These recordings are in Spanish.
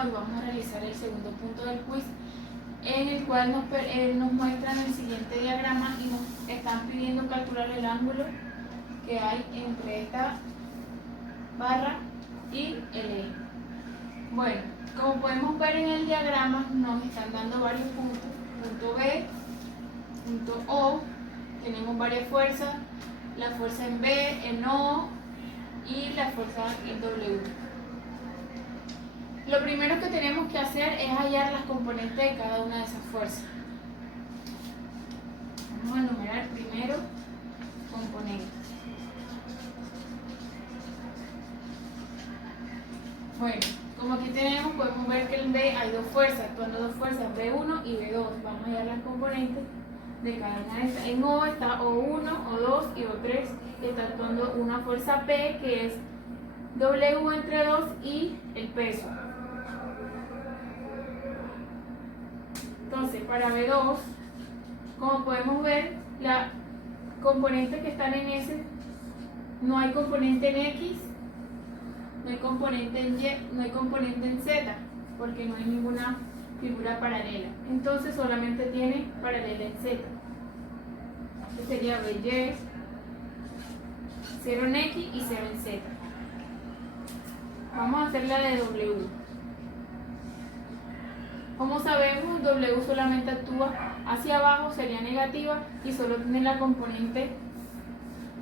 resultado y vamos a realizar el segundo punto del quiz, en el cual nos muestran el siguiente diagrama y nos están pidiendo calcular el ángulo que hay entre esta barra y el eje. Bueno, como podemos ver en el diagrama, nos están dando varios puntos: punto B, punto O, tenemos varias fuerzas, la fuerza en B, en O y la fuerza en W. Lo primero que tenemos que hacer es hallar las componentes de cada una de esas fuerzas. Vamos a enumerar primero componentes. Bueno, como aquí podemos ver que en B hay dos fuerzas, actuando dos fuerzas, B1 y B2. Vamos a hallar las componentes de cada una de estas. En O está O1, O2 y O3. Está actuando una fuerza P, que es W entre 2 y el peso. Entonces, para B2, como podemos ver, la componentes que están en S, no hay componente en X, no hay componente en Y, no hay componente en Z, porque no hay ninguna figura paralela. Entonces solamente tiene paralela en Z. Este sería BY, 0 en X y 0 en Z. Vamos a hacer la de W. Como sabemos, W solamente actúa hacia abajo, sería negativa, y solo tiene la componente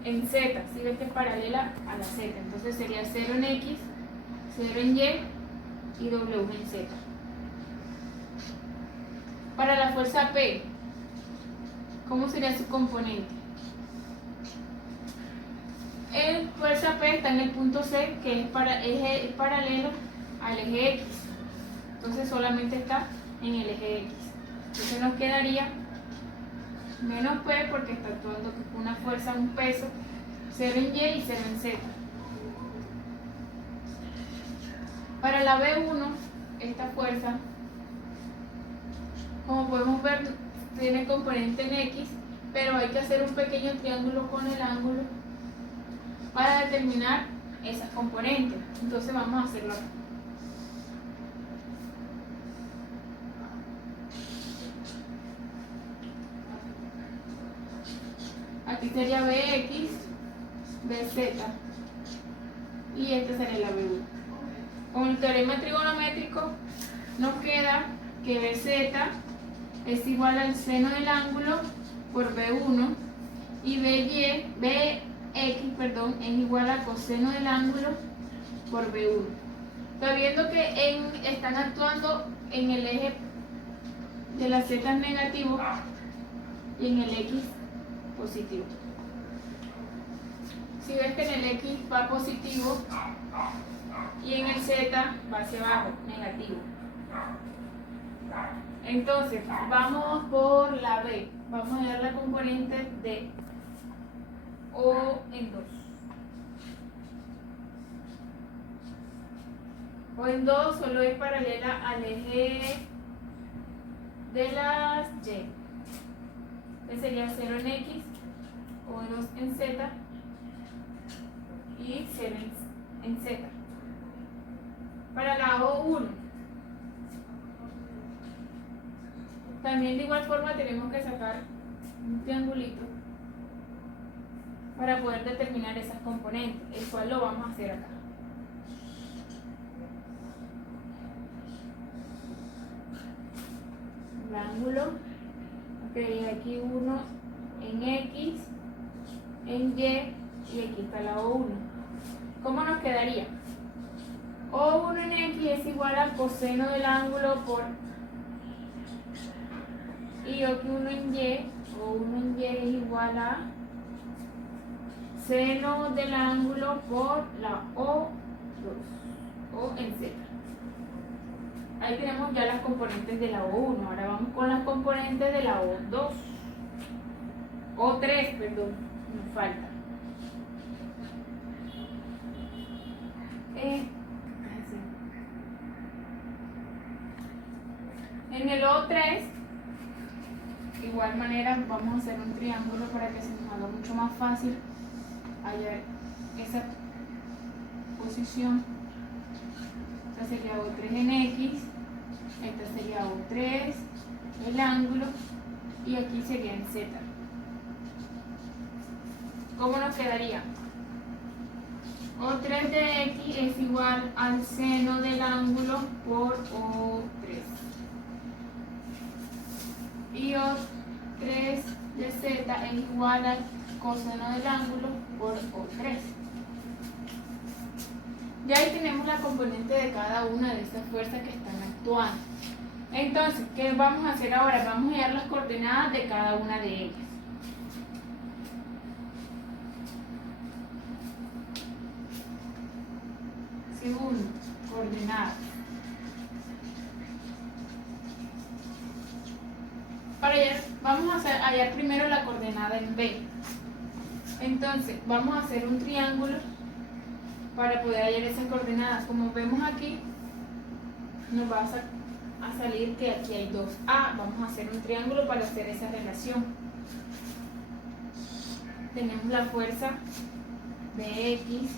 en Z. Si ves que es paralela a la Z, entonces sería 0 en X, 0 en Y y W en Z. Para la fuerza P, ¿cómo sería su componente? El fuerza P está en el punto C, que es paralelo al eje X. Entonces solamente está en el eje X. Entonces nos quedaría menos P, porque está actuando con una fuerza, un peso, 0 en Y y 0 en Z. Para la B1, esta fuerza, como podemos ver, tiene componente en X, pero hay que hacer un pequeño triángulo con el ángulo para determinar esa componente. Entonces vamos a hacerlo acá. Aquí sería BX, BZ y este sería la B1. Con el teorema trigonométrico nos queda que BZ es igual al seno del ángulo por B1 y BX es igual a coseno del ángulo por B1. Está viendo que están actuando en el eje de la Z negativo y en el X positivo. Si ves que en el X va positivo y en el Z va hacia abajo, negativo. Entonces, vamos por la B. Vamos a dar la componente de O en 2. O en 2 solo es paralela al eje de las Y. Este sería 0 en X, O2 en Z y 0 en Z. Para la O1, también de igual forma tenemos que sacar un triangulito para poder determinar esas componentes, el cual lo vamos a hacer acá. El ángulo, ok, aquí uno en X, en Y y aquí está la O1. ¿Cómo nos quedaría? O1 en X es igual al coseno del ángulo por, y O1 en Y, O1 en Y es igual a seno del ángulo por la O2, O en Z. Ahí tenemos ya las componentes de la O1. Ahora vamos con las componentes de la O2. O3, perdón, nos falta. En el O3, igual manera, vamos a hacer un triángulo para que se nos haga mucho más fácil hallar esa posición. esta sería O3 en X, esta sería O3, el ángulo, y aquí sería en Z. ¿Cómo nos quedaría? O3 de X es igual al seno del ángulo por O3. Y O3 de Z es igual al coseno del ángulo por O3. Ya ahí tenemos la componente de cada una de estas fuerzas que están actuando. Entonces, ¿qué vamos a hacer ahora? Vamos a hallar las coordenadas de cada una de ellas. Segundo, coordenadas. Para hallar, vamos a hallar primero la coordenada en B. Entonces, vamos a hacer un triángulo para poder hallar esas coordenadas. Como vemos aquí, nos va a salir que aquí hay 2A. Vamos a hacer un triángulo para hacer esa relación. Tenemos la fuerza BX,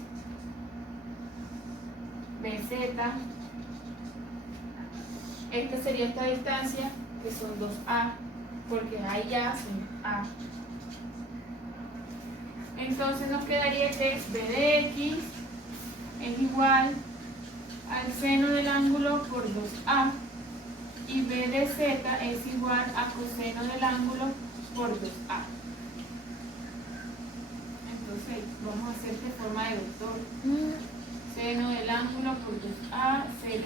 BZ. Esta sería esta distancia, que son 2A, porque ahí ya son A. Entonces nos quedaría que B de X es igual al seno del ángulo por 2A y B de Z es igual a coseno del ángulo por 2A. Entonces vamos a hacer de forma de vector. Seno del ángulo por 2A, seno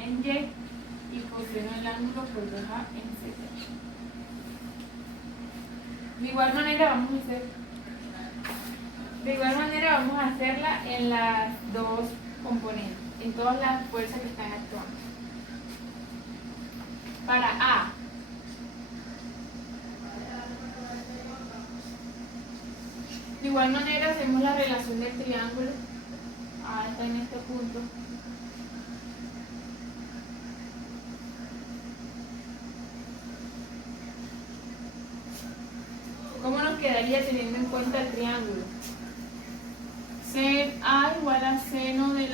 en Y y coseno del ángulo por 2A en Z. De igual manera vamos a hacerla en las dos componentes, en todas las fuerzas que están actuando. Para A, de igual manera hacemos la relación del triángulo. A está en este punto. ¿Cómo nos quedaría teniendo en cuenta el triángulo? A igual a seno del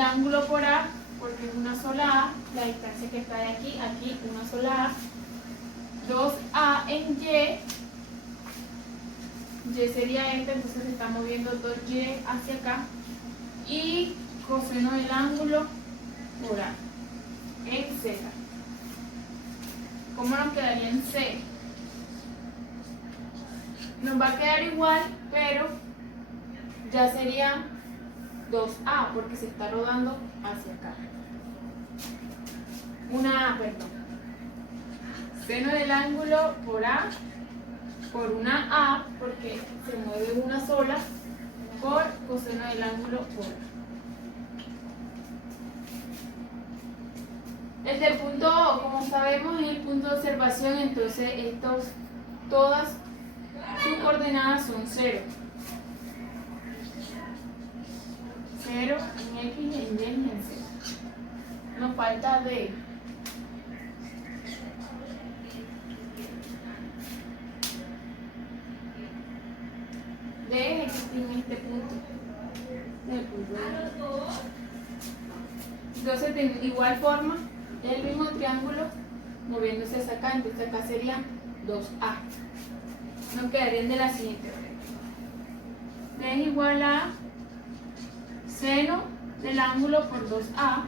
ángulo por A, porque es una sola A, la distancia que está de aquí, aquí una sola A, 2A en Y sería esta, entonces se está moviendo 2Y hacia acá, y coseno del ángulo por A en Z. ¿Cómo nos quedaría en C? Nos va a quedar igual, pero ya sería 2A porque se está rodando hacia acá. Una A, perdón. Seno del ángulo por A, por una A, porque se mueve una sola, por coseno del ángulo por A. Desde el punto O, como sabemos, es el punto de observación, entonces todas sus coordenadas son 0. 0 en X, en Y y en Z. Nos falta D. D es en este punto. En el punto D. Entonces, de igual forma, es el mismo triángulo moviéndose hacia acá, entonces acá sería 2A. Nos quedarían de la siguiente manera. D es igual a seno del ángulo por 2A.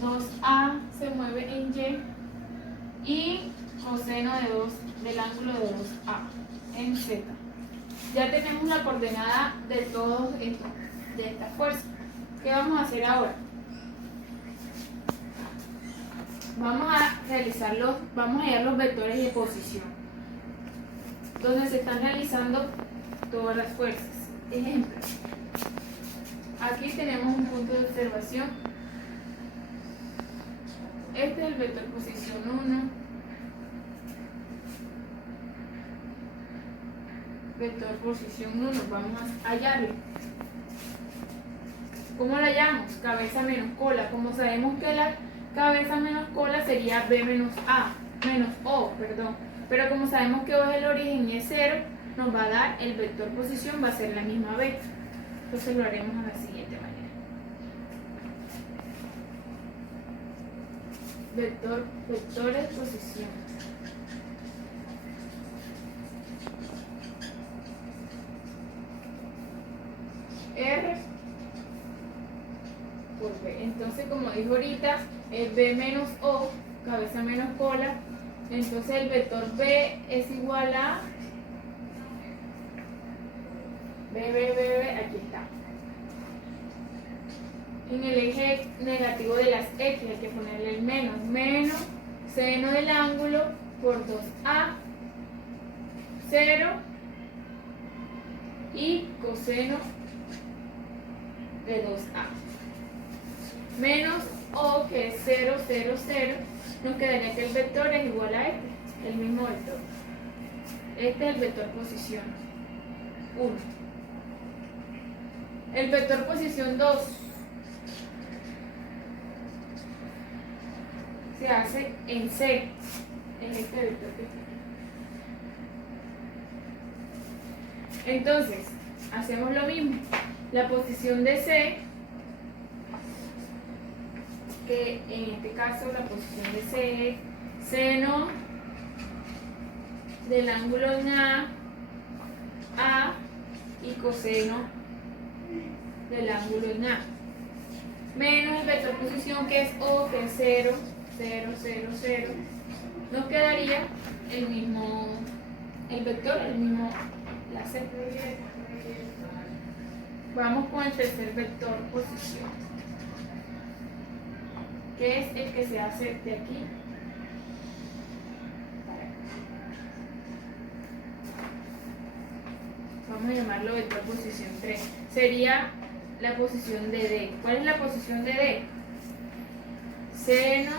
2A se mueve en Y y coseno del ángulo de 2A en Z. Ya tenemos la coordenada de todos estos, de esta fuerza. ¿Qué vamos a hacer ahora? Vamos a hallar los vectores de posición, donde se están realizando todas las fuerzas. Ejemplo, aquí tenemos un punto de observación. Este es el vector posición 1, vector posición 1, vamos a hallarlo. ¿Cómo lo hallamos? Cabeza menos cola. Como sabemos que la cabeza menos cola sería B menos O, perdón. Pero como sabemos que O es el origen y es 0, nos va a dar el vector posición, va a ser la misma B. Entonces lo haremos de la siguiente manera. vectores posición. R por B. Entonces, como dijo ahorita, es B menos O, cabeza menos cola. Entonces el vector B es igual a B, aquí está. En el eje negativo de las X hay que ponerle el menos. Menos seno del ángulo por 2A, 0 y coseno de 2A. Menos O, que es 0, 0, 0, nos quedaría que el vector es igual a este, el mismo vector. Este es el vector posición 1. El vector posición 2 se hace en C, en este vector que está. Entonces, hacemos lo mismo. La posición de C, que en este caso la posición de C es seno del ángulo en A y coseno del ángulo en A, menos el vector posición que es O, que es 0, 0, 0, 0, nos quedaría el mismo, el vector, el mismo, la C. Vamos con el tercer vector posición, que es el que se hace de aquí para acá. Vamos a llamarlo vector posición 3. Sería la posición de D. ¿Cuál es la posición de D? Seno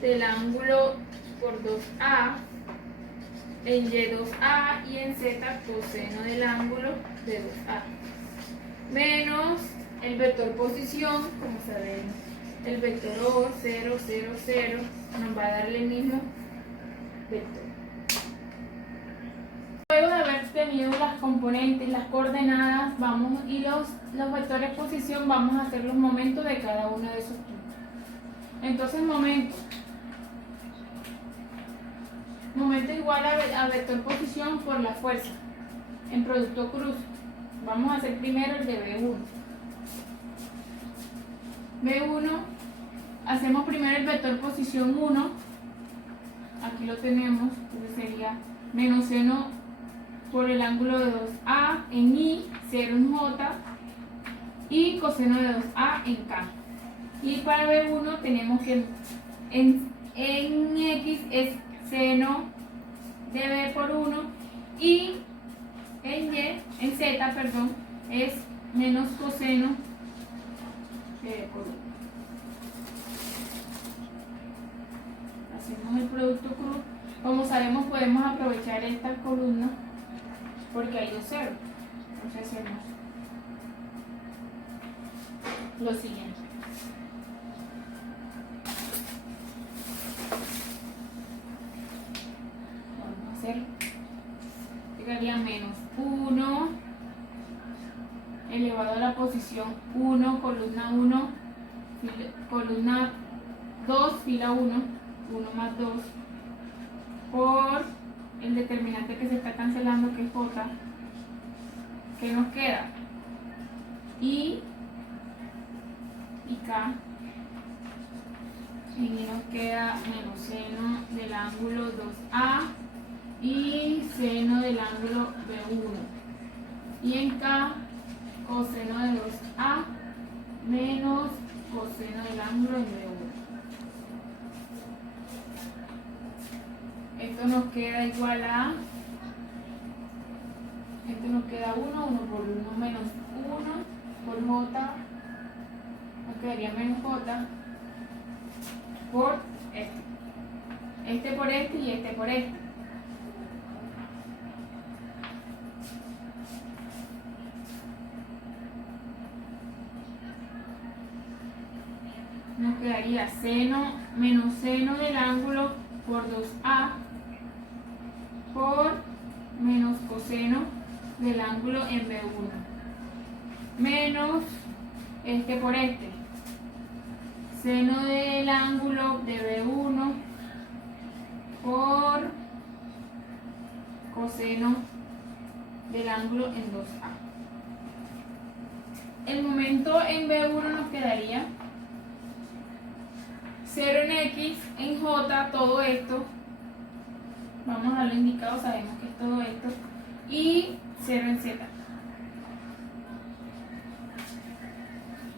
del ángulo por 2A, en Y 2A y en Z coseno del ángulo de 2A. Menos el vector posición, como sabemos, el vector O, 0, 0, 0, nos va a dar el mismo vector. Luego de haber tenido las componentes, las coordenadas, vamos y los vectores posición, vamos a hacer los momentos de cada uno de esos puntos. Entonces, momento igual a vector posición por la fuerza en producto cruz. Vamos a hacer primero el de B1. B1, hacemos primero el vector posición 1. Aquí lo tenemos, entonces sería menos seno por el ángulo de 2A en I, 0 en J y coseno de 2A en K. Y para B1 tenemos que en X es seno de B por 1 y en Z, perdón, es menos coseno de B por 1. Hacemos el producto cruz. Como sabemos, podemos aprovechar esta columna porque hay dos ceros. Entonces hacemos lo siguiente. Vamos a hacer, llegaría menos 1 elevado a la posición 1, columna 1, columna 2, fila 1, 1 más 2, por el determinante que se está cancelando, que es J, que nos queda I y K, y nos queda menos seno del ángulo 2A y seno del ángulo B1, y en K coseno de 2A menos coseno del ángulo en B1. Esto nos queda igual a, esto nos queda 1 por 1 menos 1 por J, nos quedaría menos J por este por este y este por este. Nos quedaría seno menos seno del ángulo por 2A por menos coseno del ángulo en B1 menos este por este, seno del ángulo de B1 por coseno del ángulo en 2A. El momento en B1 nos quedaría 0 en X, en J, todo esto. Vamos a darlo indicado, sabemos que es todo esto. Y 0 en Z.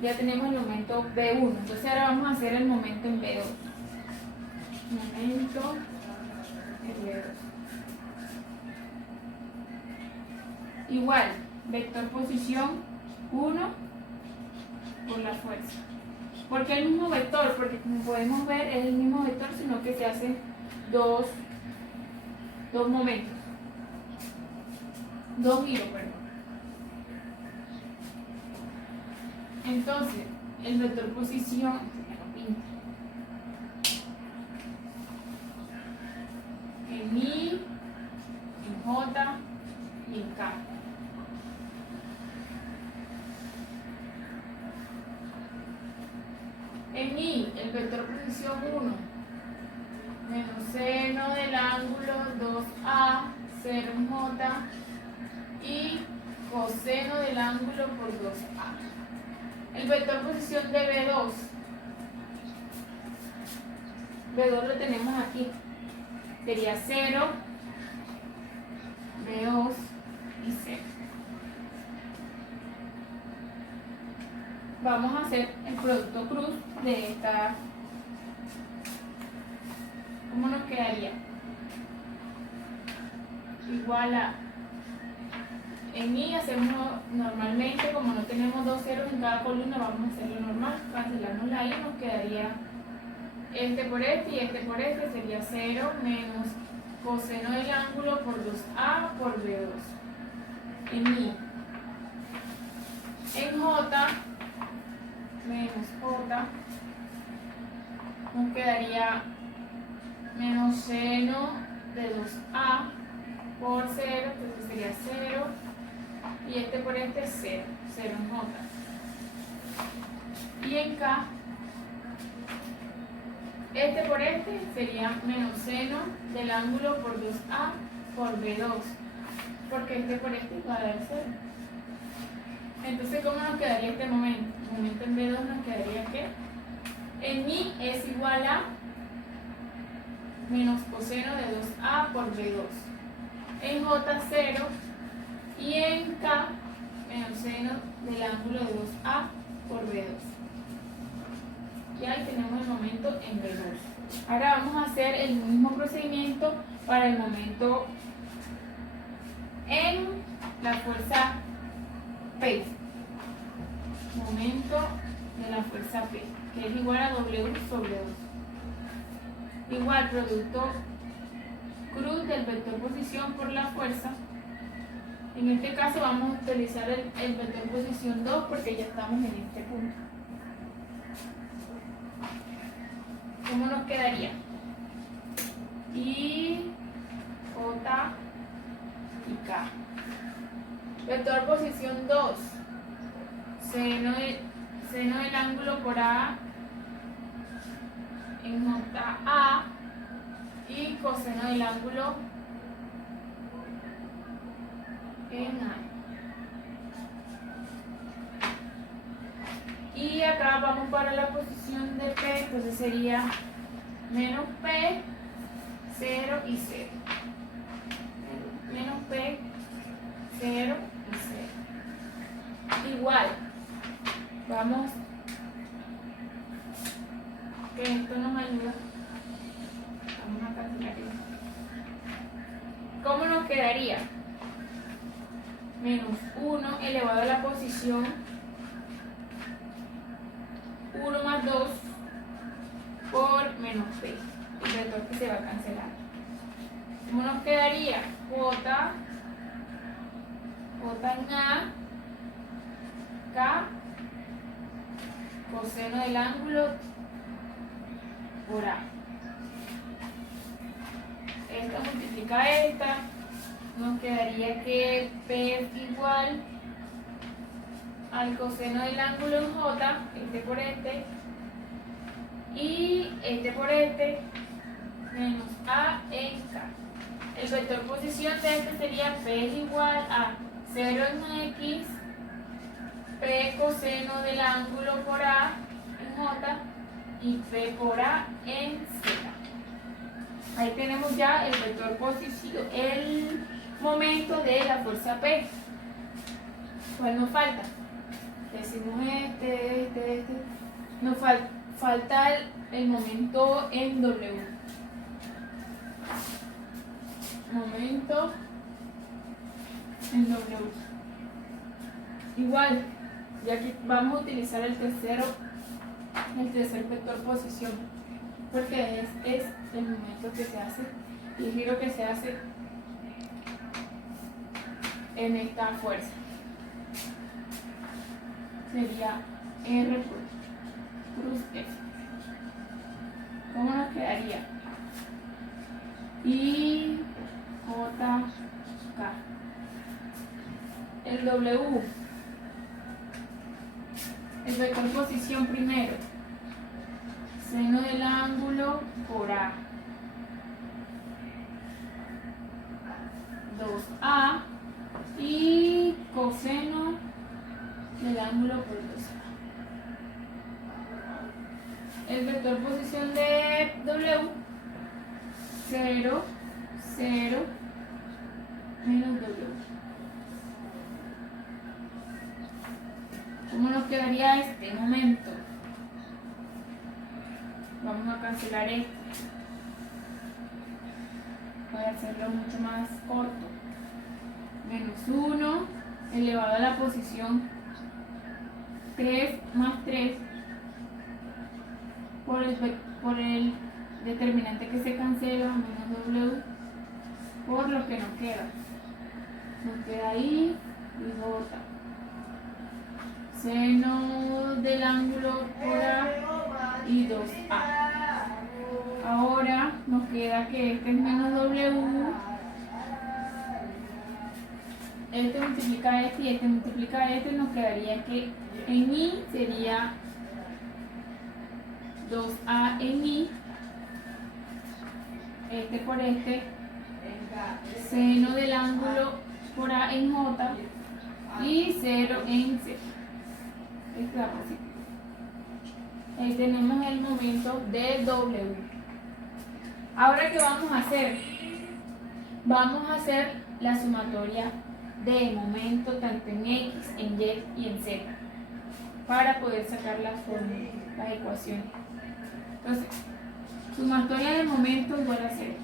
Ya tenemos el momento B1. Entonces ahora vamos a hacer el momento en B2. Momento en B2. Igual, vector posición 1 por la fuerza. ¿Por qué el mismo vector? Porque como podemos ver es el mismo vector, sino que se hacen dos momentos. Dos giros, perdón. Entonces, el vector posición, me lo pinta. En I, en J y en K. En I, el vector posición 1, menos seno del ángulo 2A, 0 en J, y coseno del ángulo por 2A. El vector posición de B2. B2 lo tenemos aquí. Sería 0, B2 y 0. Vamos a hacer el producto cruz de esta. ¿Cómo nos quedaría? Igual a. En I hacemos normalmente, como no tenemos dos ceros en cada columna, vamos a hacerlo normal. Cancelamos la I, nos quedaría este por este y este por este, sería 0 menos coseno del ángulo por 2A por B2. En I. En J, menos J, nos quedaría menos seno de 2A por 0, entonces sería 0. Y este por este es 0, 0 en J. Y en K, este por este sería menos seno del ángulo por 2A por B2, porque este por este va a dar 0. Entonces, ¿cómo nos quedaría este momento? El momento en B2 nos quedaría que en I es igual a menos coseno de 2A por B2. En J 0. Y en K, menos seno del ángulo de 2A por B2. Y ahí tenemos el momento en B2. Ahora vamos a hacer el mismo procedimiento para el momento en la fuerza P. Momento de la fuerza P, que es igual a W sobre 2. Igual, producto cruz del vector posición por la fuerza. En este caso vamos a utilizar el vector posición 2 porque ya estamos en este punto. ¿Cómo nos quedaría? I, J y K. Vector posición 2. Seno del ángulo por A en J A y coseno del ángulo en A. Y acá vamos para la posición de P, entonces sería menos P, 0 y 0. Menos P, 0 y 0. Igual, vamos, que esto nos ayuda. Vamos a cancelar esto. ¿Cómo nos quedaría? Menos 1 elevado a la posición 1 más 2 por menos P, el vector que se va a cancelar. ¿Cómo nos quedaría? J en A, K, coseno del ángulo por A. Esta multiplica esta, nos quedaría que P es igual al coseno del ángulo en J, este por este, y este por este menos A en K. El vector posición de este sería P es igual a 0 en X, P coseno del ángulo por A en J y P por A en Z. Ahí tenemos ya el vector posición, el momento de la fuerza P. ¿Cuál nos falta? Decimos este. Nos falta el momento en W. Momento en W. Igual, ya que vamos a utilizar el tercer vector posición, porque es el momento que se hace y el giro que se hace en esta fuerza. Sería R por cruz F. ¿Cómo nos quedaría? Y J K. El W, el vector posición primero, seno del ángulo por A, 2A, y coseno del ángulo por 2A. El vector posición de W, 0, 0, menos W. ¿Cómo nos quedaría este momento? Vamos a cancelar esto. Voy a hacerlo mucho más corto. Menos 1 elevado a la posición 3 más 3 por el determinante que se cancela, menos W, por lo que nos queda. Nos queda ahí y J. Seno del ángulo por A y 2A. Ahora nos queda que este es menos W. Este multiplica este y este multiplica este. Nos quedaría que en I sería 2A en I. Este por este. Seno del ángulo por A en J y 0 en Z. Esta es la positiva. Ahí tenemos el momento de W. Ahora, ¿qué vamos a hacer? Vamos a hacer la sumatoria de momento tanto en X, en Y y en Z para poder sacar las fórmulas, las ecuaciones. Entonces, sumatoria de momentos igual a 0.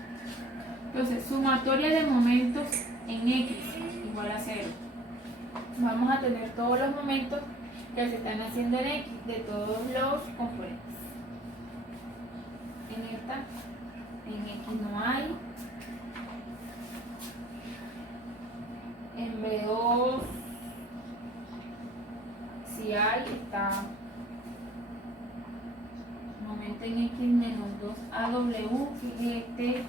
Entonces, sumatoria de momentos en X igual a 0. Vamos a tener todos los momentos que se están haciendo en X de todos los componentes. En X no hay. En B2 si hay, está momento en X menos 2AW, que es este,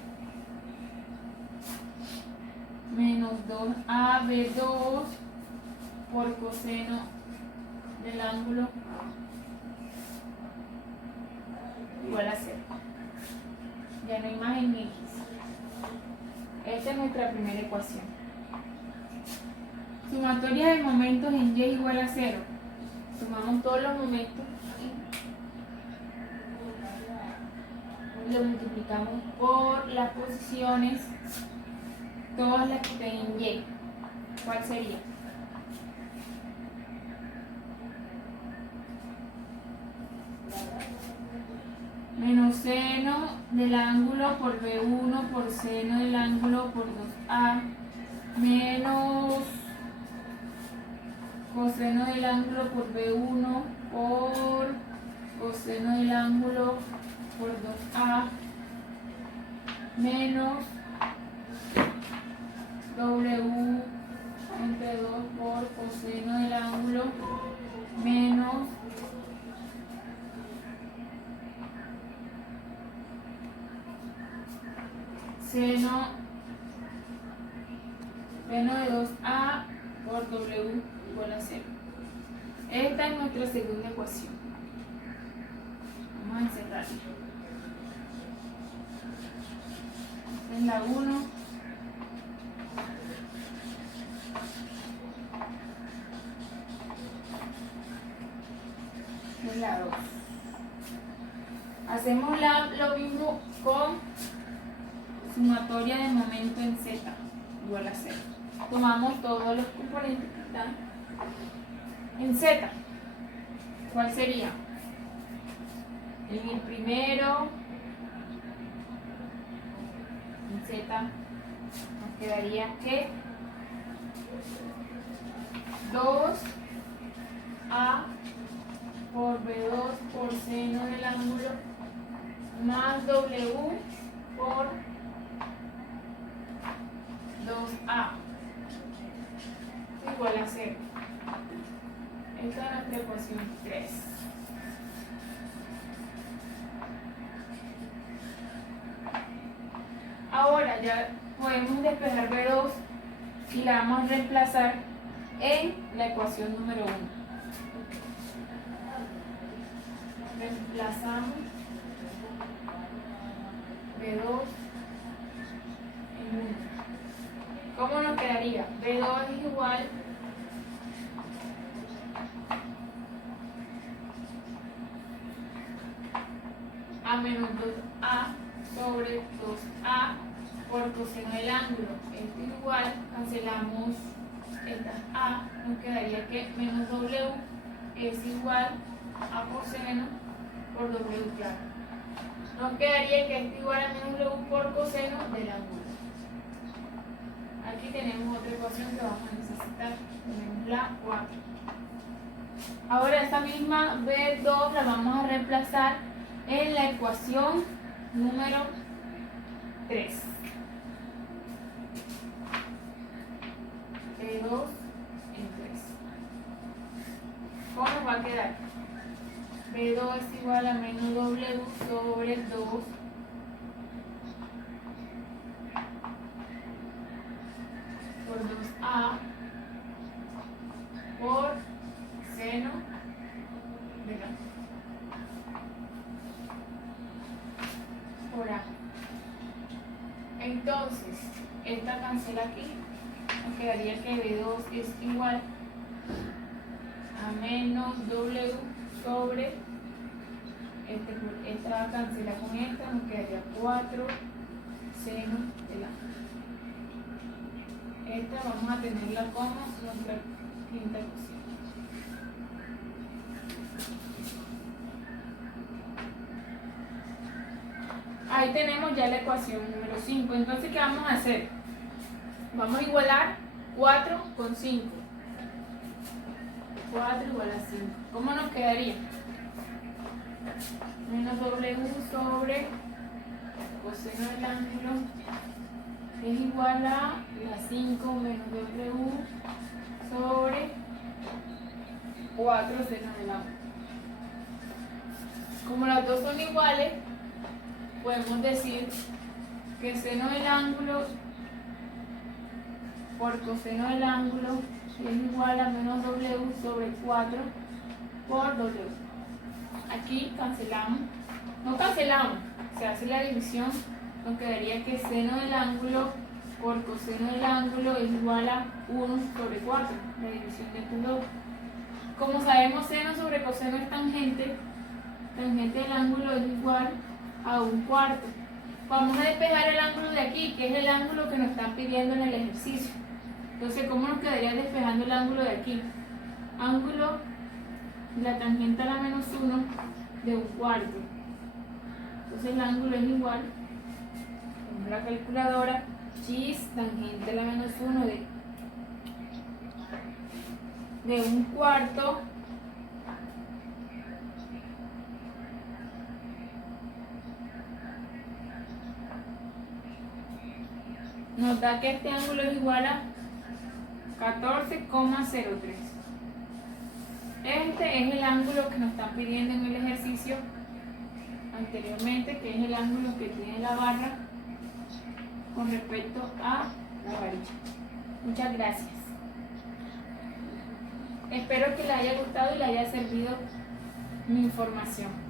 menos 2AB2 por coseno del ángulo igual a 0. Ya no hay más en X. Esta es nuestra primera ecuación. Sumatoria de momentos en Y igual a 0. Sumamos todos los momentos y lo multiplicamos por las posiciones, todas las que estén en Y. ¿Cuál sería? Menos seno del ángulo por B1 por seno del ángulo por 2A menos coseno del ángulo por B1 por coseno del ángulo por 2A menos W entre 2 por coseno del ángulo menos seno de 2A por W igual a 0. Esta es nuestra segunda ecuación. Vamos a encerrarla. Esta es la 1. Esta es la 2. Hacemos lo mismo con sumatoria de momento en Z igual a 0. Tomamos todos los componentes que están en Z. ¿Cuál sería? En el primero, en Z, nos quedaría que 2A por B2 por seno del ángulo más W por 2A igual a 0. Esta es nuestra ecuación 3. Ahora ya podemos despejar B2 y la vamos a reemplazar en la ecuación número 1. Reemplazamos B2 en 1. ¿Cómo nos quedaría? B2 es igual a menos 2A sobre 2A por coseno del ángulo. Esto es igual, cancelamos esta A, nos quedaría que menos W es igual a coseno por W claro. Nos quedaría que esto es igual a menos W por coseno del ángulo. Aquí tenemos otra ecuación que vamos a necesitar, tenemos la 4. Ahora esta misma B2 la vamos a reemplazar en la ecuación número 3. B2 en 3. ¿Cómo nos va a quedar? B2 es igual a menos W sobre 2 por 2A por seno del ángulo. Por A. Entonces, esta cancela aquí. Nos quedaría que B2 es igual a menos W sobre esta cancela con esta, nos quedaría 4 seno del ángulo. Esta vamos a tenerla como nuestra quinta ecuación. Ahí tenemos ya la ecuación número 5. Entonces, ¿qué vamos a hacer? Vamos a igualar 4 con 5. 4 igual a 5. ¿Cómo nos quedaría? Menos W sobre coseno del ángulo es igual a la 5 menos W sobre 4 seno del ángulo. Como las dos son iguales, podemos decir que seno del ángulo por coseno del ángulo es igual a menos W sobre 4 por W. Aquí cancelamos, no cancelamos, se hace la división, nos quedaría que seno del ángulo por coseno del ángulo es igual a 1 sobre 4, la división de estos dos. Como sabemos, seno sobre coseno es tangente, tangente del ángulo es igual a 1/4. Vamos a despejar el ángulo de aquí, que es el ángulo que nos están pidiendo en el ejercicio. Entonces, ¿cómo nos quedaría despejando el ángulo de aquí? Ángulo, la tangente a la menos 1 de 1/4. Entonces el ángulo es igual, con la calculadora, x tangente a la menos 1 de 1/4 nos da que este ángulo es igual a 14,03. Este es el ángulo que nos están pidiendo en el ejercicio anteriormente, que es el ángulo que tiene la barra con respecto a la varilla. Muchas gracias. Espero que les haya gustado y les haya servido mi información.